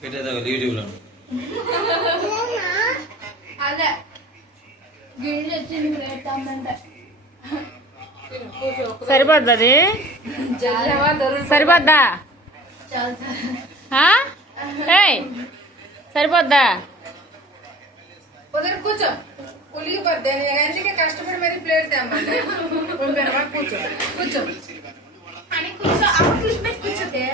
పెట్టేదా యూట్యూబ్లో అదే గిన్నె వచ్చింది పెడతామంటే సరిపోద్ది అది సరిపోద్దా సరిపోద్దా కూర్చో ఉలిగిపోద్ది అందుకే కష్టపడి మరి ప్లేట్ తెమ్మండి కూర్చో కూర్చో అని కూర్చో కూర్చోతే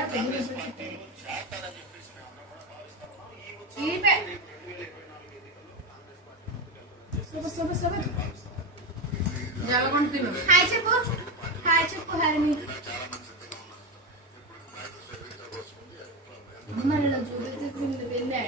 జలగొండ తిను హాయ్ చెప్పు హారిని మనలో చూపించింది వెళ్ళా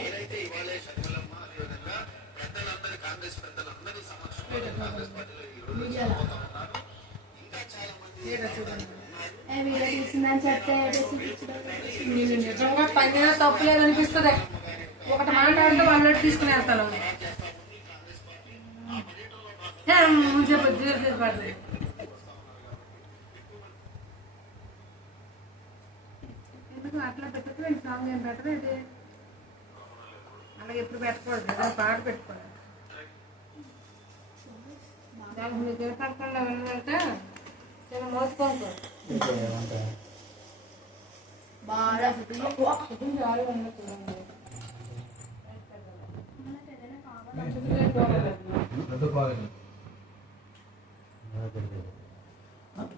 నిజంగా పైన తప్పులేదు అనిపిస్తుంది ఒకటి మాట్లాడితే వాళ్ళు తీసుకుని వెళ్తాను పడుతుంది ఎందుకు అట్లా పెట్టదు సాంగ్ ఏం పెట్టదు ఇది అలాగే ఎప్పుడు పెట్టకూడదు పాట పెట్టుకోవాలి దానికి మీరు తిరపడకుండా వెళ్ళాలంటే చాలా మోసుకోండి బాగా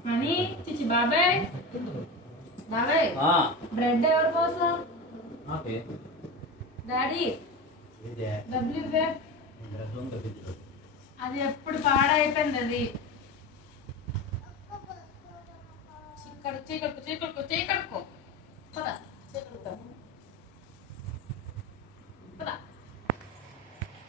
అని చిచి బాబాయ్ బాబాయ్ బ్రెడ్ ఎవరి కోసం డాడీ డబ్ల్యూ అది ఎప్పుడు పాడైపోయింది అది చీకటి చీకటి చీకటి చీకటి